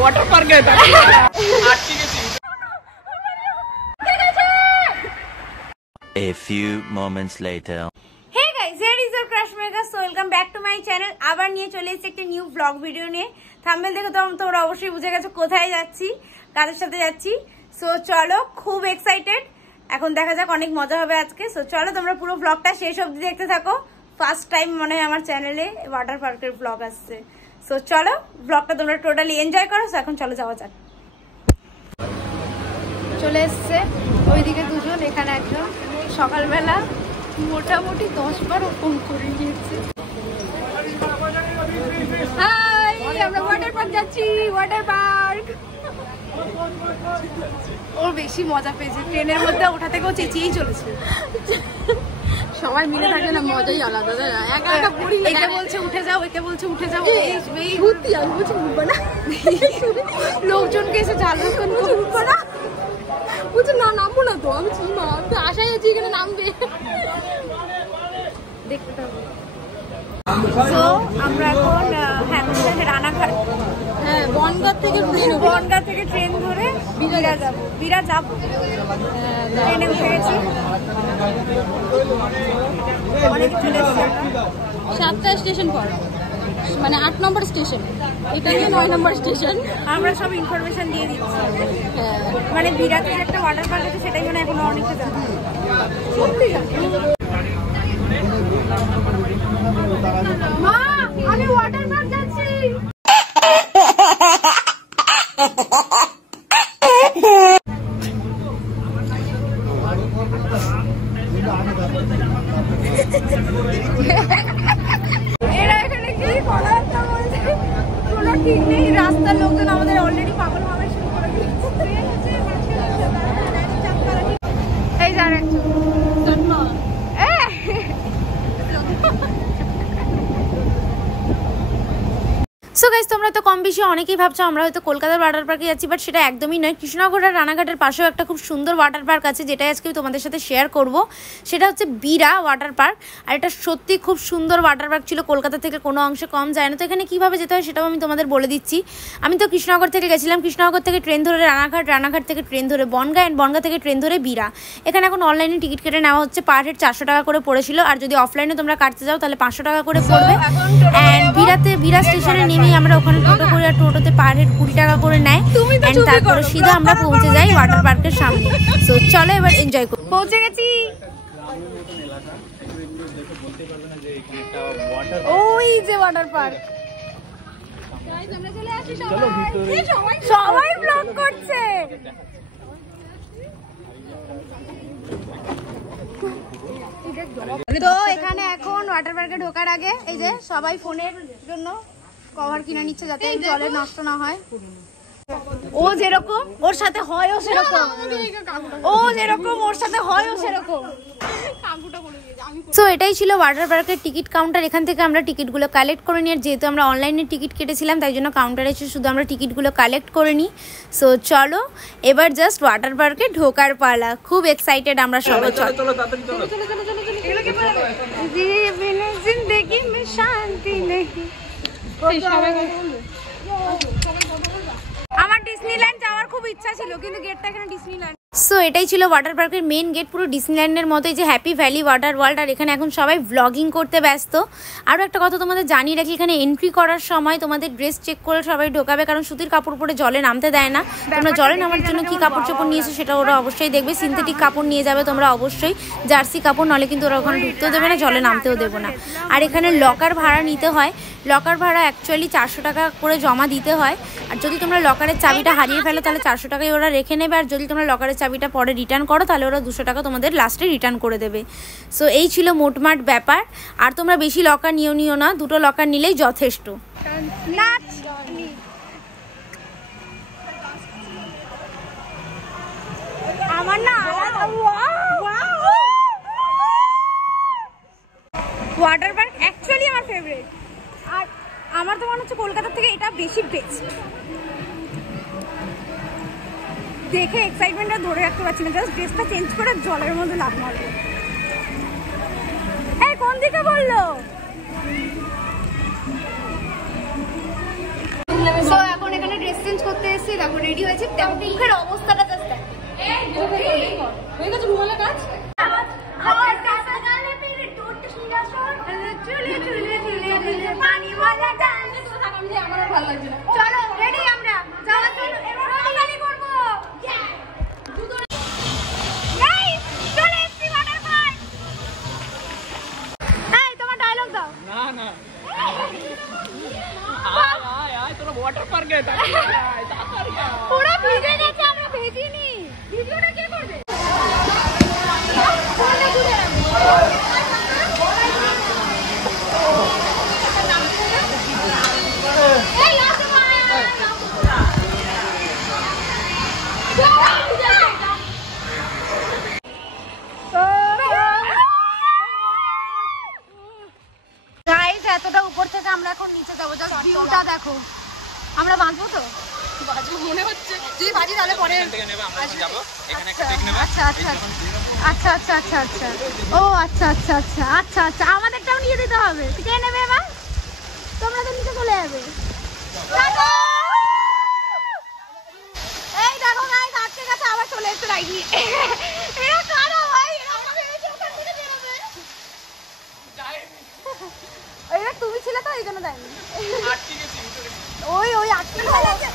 Water park गए थे A few moments later. Hey guys, here is your crush mega. So welcome back to my channel. আবার নিয়ে চলে এসেছি একটা নিউ ব্লগ ভিডিও নিয়ে। থাম্বনেল দেখে তোমরা অবশ্যই বুঝে গেছো কোথায় যাচ্ছি, কাদের সাথে যাচ্ছি। সো চলো, খুব এক্সাইটেড। এখন দেখা যাক, অনেক মজা হবে আজকে। সো চলো তোমরা পুরো ব্লগটা শেষ অবধি দেখতে থাকো। ফার্স্ট টাইম মনে হয় আমার চ্যানেলে ওয়াটার পার্কের ব্লগ আসছে। সো চলো ব্লগটা তোমরা টোটালি এনজয় করো। সো এখন চলো যাওয়া যাক। চলে এসছে ওইদিকে দুজন, এখানে একজন। সকালবেলা মোটামুটি 10 বার ওপেন করে নিয়েছে। হাই, আমরা ওয়াটার পার্ক যাচ্ছি। ওয়াটার পার্ক ওর বেশি মজা পেয়েছে। ট্রেনের মধ্যে ওঠা থেকেও চেঁচিয়েই চলেছে। সবাই মিলে থাকে না, মজাই আলাদা। একা একা পড়ি, একে বলছে উঠে যাও, একে বলছে উঠে যাও। এই ঘুরতে আমি বলছি উঠবো না, লোকজনকে এসে ঝালরক্ষণ করছে উঠবো না, বলছে না নামবো না। তো আমি চিনি আশায় আছি এখানে নামবে, দেখতে হবে। তো আমরা এখন রানাঘাট, হ্যাঁ বনগাঁ থেকে ট্রেন ধরে বিরা যাবো। ট্রেনে উঠে গেছি। অনেক চলে এসেছি। 7টা স্টেশন পর, মানে 8 নম্বর স্টেশন, এটা নিয়ে 9 নম্বর স্টেশন। আমরা সব ইনফরমেশন দিয়ে দিচ্ছি। মানে বিরাতে একটা ওয়াটার পার্ক আছে, সেটাই জন্য এখনো অনেকে জানে। মা, আমি ওয়াটার পার্ক যাচ্ছি। এরা এখানে কি কথাবার্তা বলছে, কোনো ঠিক নেই। রাস্তার লোকজন আমাদের অলরেডি পাগল ভাবে শুরু করে দিচ্ছে। এই যার একজন সো গাইস, তোমরা তো কম বেশি অনেকেই ভাবছো আমরা হয়তো কলকাতার ওয়াটার পার্কে যাচ্ছি, বাট সেটা একদমই নয়। কৃষ্ণনগর আর রানাঘাটের পাশেও একটা খুব সুন্দর ওয়াটার পার্ক আছে, যেটা আজকে তোমাদের সাথে শেয়ার করব। সেটা হচ্ছে বিরা ওয়াটার পার্ক। আর এটা সত্যি খুব সুন্দর ওয়াটার পার্ক ছিল, কলকাতা থেকে কোনো অংশে কম যায় না। তো এখানে কীভাবে যেতে হয় সেটাও আমি তোমাদের বলে দিচ্ছি। আমি তো কৃষ্ণনগর থেকে গেছিলাম, কৃষ্ণনগর থেকে ট্রেন ধরে রানাঘাট, রানাঘাট থেকে ট্রেন ধরে বনগাঁ, অ্যান্ড বনগাঁ থেকে ট্রেন ধরে বিরা। এখানে এখন অনলাইনে টিকিট কেটে নেওয়া হচ্ছে। পার হেড 400 টাকা করে পড়েছিল, আর যদি অফলাইনে তোমরা কাটতে যাও তাহলে 500 টাকা করে পড়বে। অ্যান্ড বিরা স্টেশনে নেমেই আমরা ওখানে টোটোতে পার হেড 20 টাকা করে নেয়। এন্ড তারপরে সিধা আমরা পৌঁছে যাই ওয়াটার পার্কের সামনে। সো চলো এবার এনজয় করি। পৌঁছে গেছি, ওই যে ওয়াটার পার্ক। সবাই ব্লগ করছে। তো এখানে এখন ওয়াটার পার্কে ঢোকার আগে এই যে সবাই ফোনের জন্য কভার কিনে নিচ্ছে, যাতে জলে নষ্ট না হয়। ও যেরকম ওর সাথে হয় ও সেরকম, ও যেরকম ওর সাথে হয় ও সেরকম। সো এটাই ছিল ওয়াটার পার্কের টিকিট কাউন্টার। এখান থেকে আমরা টিকিটগুলো কালেক্ট করে নিই। আর যেহেতু আমরা অনলাইনে টিকিট কেটেছিলাম, তাই জন্য কাউন্টারে এসে শুধু আমরা টিকিটগুলো কালেক্ট করে নিই। সো চলো এবার জাস্ট ওয়াটার পার্কে ঢোকার পালা। খুব এক্সাইটেড আমরা সবাই। আমার ডিজনিল্যান্ড যাওয়ার খুব ইচ্ছা ছিল, কিন্তু গেটটা এখানে ডিজনিল্যান্ড। সো এটাই ছিল ওয়াটার পার্কের মেন গেট, পুরো ডিজনিল্যান্ডের মতোই, যে হ্যাপি ভ্যালি ওয়াটার ওয়ার্ল্ড। আর এখানে এখন সবাই ব্লগিং করতে ব্যস্ত। আরও একটা কথা তোমাদের জানিয়ে রাখি, এখানে এন্ট্রি করার সময় তোমাদের ড্রেস চেক করে সবাই ঢোকাবে, কারণ সুতির কাপড় পরে জলে নামতে দেয় না। তোমরা জলে নামার জন্য কি কাপড় চোপড় নিয়েছো সেটা ওরা অবশ্যই দেখবে। সিনথেটিক কাপড় নিয়ে যাবে তোমরা অবশ্যই, জার্সি কাপড়, নলে কিন্তু ওরা ওখানে ঢুকতেও দেবে না, জলে নামতেও দেবো না। আর এখানে লকার ভাড়া নিতে হয়। লকার ভাড়া অ্যাকচুয়ালি 400 টাকা করে জমা দিতে হয়। আর যদি তোমরা লকারের চাবিটা হারিয়ে ফেলো তাহলে 400 টাকায় ওরা রেখে নেবে। আর যদি তোমরা লকারের চাবিটা পরে রিটার্ন করো তাহলে ওরা 200 টাকা তোমাদের লাস্টে রিটার্ন করে দেবে। সো এই ছিল মোটমাট ব্যাপার। আর তোমরা বেশি লকার নিও না, 2টো লকার নিলেই যথেষ্ট। আমার না ওয়াটার পার্ক অ্যাকচুয়ালি আমার ফেভারিট। আর আমার তো মনে হচ্ছে কলকাতা থেকে এটা বেশি বেস্ট। দেখে এক্সাইটমেন্টটা ধরে রাখতে পারছি না, জাস্ট ড্রেসটা চেঞ্জ করে জলের মধ্যে লাফ মারবো। এই কোন দিকে বললো? সো এখন এখানে ড্রেস চেঞ্জ করতে এসেছি, দেখো রেডি হয়েছে, দেখো মুখের অবস্থাটা জাস্ট দেখ। হয়ে গেছে ঘুমালে কাজ। চলো রেডি আমরা যাওয়ার জন্য রোলালি করব। চলে এসছি ওয়াটার পার্ক। এই তোমার ডায়লগ দাও। না না আয় আয় তোরা ওয়াটার পার্কে আয় তাড়াতাড়ি আয়। পুরো ভিজে গেছে, আমরা ভিজিনি। ভিডিওটা কে করবে? ফোনে ঘুরে এই লাস্ট গাইস, এতটা উপর থেকে আমরা এখন নিচে যাবো, জাস্ট ভিউটা দেখো। আমরা বাঁচবো তো? বাঁচবো মনে হচ্ছে, যদি বাঁচি তাহলে পরে যাব। এখানে একটা টেক নেবে। আচ্ছা আচ্ছা আচ্ছা আচ্ছা আচ্ছা আচ্ছা ও আচ্ছা আচ্ছা আচ্ছা আচ্ছা আচ্ছা আমাদেরটাও নিয়ে দিতে হবে। কে নেবে এবার? তোমরা তো নিচে চলে যাবে। এই দেখো গাইস, আটকে গেছে, আবার চলে এসছে রাইড নিয়ে। এরা কারা ভাই? এরা আমাকে এই যে ওখান থেকে বেরোবে। এরা তুমি ছিলে তো এই জন্য দেয়নি। আটকে গেছি ওই আটকে গেছে।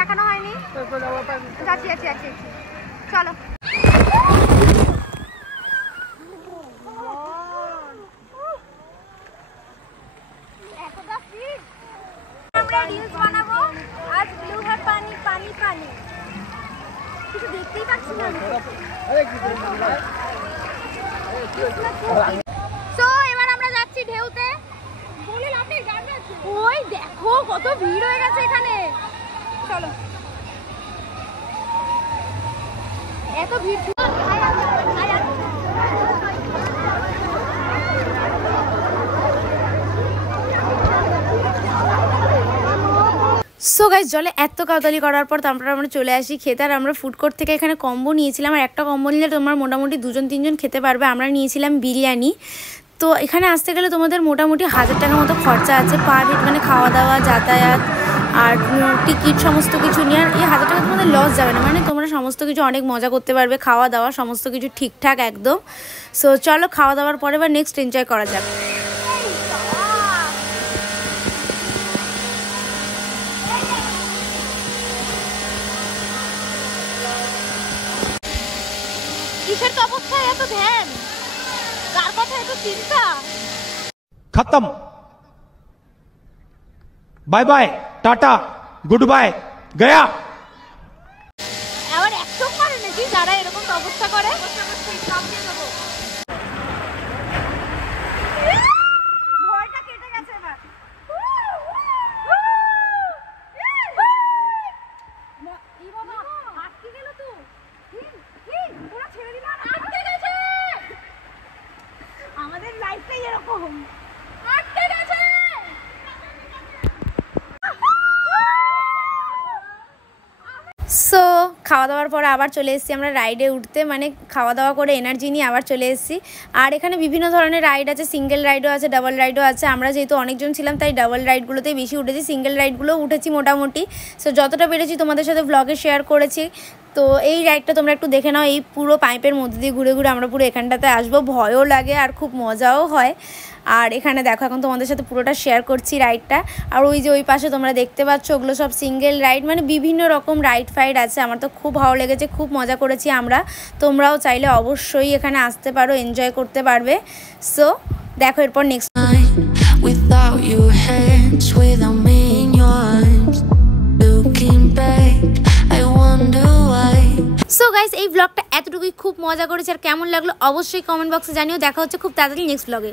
দেখানো হয়নি। চলো আমরা রিলস বানাবো আজ। ব্লু হাট পানি পানি পানি কিছু দেখতেই পাচ্ছি না। তো এবার আমরা যাচ্ছি ঢেউতে। ওই দেখো কত ভিড় হয়ে গেছে এখানে। চলো এত ভিড়। সো গাইস, জলে এত কাউতালি করার পর তারপর আমরা চলে আসি খেতে। আর আমরা ফুড কোর্ট থেকে এখানে কম্বো নিয়েছিলাম, আর একটা কম্বো নিলে তোমরা মোটামুটি 2-3 খেতে পারবে। আমরা নিয়েছিলাম বিরিয়ানি। তো এখানে আসতে গেলে তোমাদের মোটামুটি 1000 টাকার মতো খরচা আছে পার হেড, মানে খাওয়া দাওয়া, যাতায়াত আর টিকিট সমস্ত কিছু নিয়ে। আর এই 1000 টাকা তোমাদের লস যাবে না, মানে তোমরা সমস্ত কিছু অনেক মজা করতে পারবে, খাওয়া দাওয়া সমস্ত কিছু ঠিকঠাক একদম। সো চলো খাওয়া দাওয়ার পরে বা নেক্সট এনজয় করা যাক। কিসের তপস্যায় এত ধ্যান, কার কথা এত চিন্তা? खत्म, bye bye, tata. Goodbye गया। আবার একদম করে নাকি যারা এরকম অবস্থা করে? ভয়টা কেটে গেছে এবার। এই বাবা আটকে গেল তো। কি পুরো ছেড়ে দিল আর আটকে গেছে। আমাদের লাইফটাই এরকম আটকে গেছে। সো খাওয়া দাওয়ার পরে আবার চলে এসেছি আমরা রাইডে উঠতে, মানে খাওয়া দাওয়া করে এনার্জি নিয়ে আবার চলে এসেছি। আর এখানে বিভিন্ন ধরনের রাইড আছে, সিঙ্গেল রাইডও আছে, ডাবল রাইডও আছে। আমরা যেহেতু অনেকজন ছিলাম তাই ডাবল রাইডগুলোতেই বেশি উঠেছি, সিঙ্গেল রাইডগুলোও উঠেছি মোটামুটি। সো যতটা পেরেছি তোমাদের সাথে ব্লগে শেয়ার করেছি। তো এই রাইডটা তোমরা একটু দেখে নাও। এই পুরো পাইপের মধ্যে দিয়ে ঘুরে ঘুরে আমরা পুরো এখানটাতে আসবো, ভয়ও লাগে আর খুব মজাও হয়। আর এখানে দেখো এখন তোমাদের সাথে পুরোটা শেয়ার করছি রাইডটা। আর ওই যে ওই পাশে তোমরা দেখতে পাচ্ছ ওগুলো সব সিঙ্গেল রাইড, মানে বিভিন্ন রকম রাইড ফাইড আছে। আমার তো খুব ভালো লেগেছে, খুব মজা করেছি আমরা। তোমরাও চাইলে অবশ্যই এখানে আসতে পারো, এনজয় করতে পারবে। সো দেখো এরপর next. Without your hands, without me in your arms, looking back, I wonder why. So guys এই ব্লগটা এতটুকুই, খুব মজা করেছে। আর কেমন লাগলো অবশ্যই কমেন্ট বক্সে জানিও। দেখা হচ্ছে খুব তাড়াতাড়ি নেক্সট ব্লগে।